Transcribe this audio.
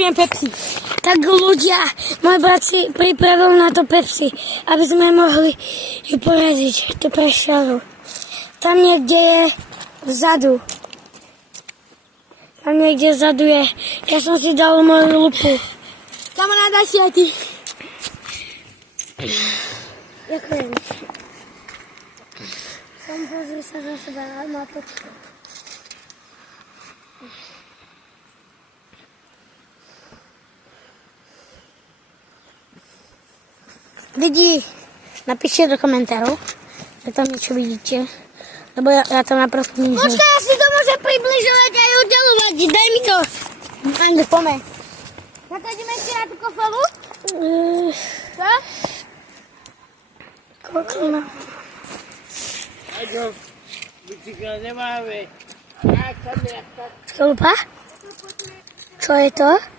pijem Pepsi. Tak ľudia, môj brat si pripravil na to Pepsi, aby sme mohli ju poraziť, tú prešľavu. Tam niekde je vzadu. Tam niekde vzadu je. Ja som si dal moju lupu. Kamaráda si aj ty. Ďakujem. Pozri sa za seba na počku. Lidi, napíšte do komentárov, že tam niečo vidíte, lebo ja tam naprosto nič. Počkaj, ja si to môžem približovať aj oddelovať. Daj mi to. Ande, poďme. Na to ideme ešte na tú kofolu? Čo? Koľko má? Bicykla nemáme. Skolupa? Čo je to?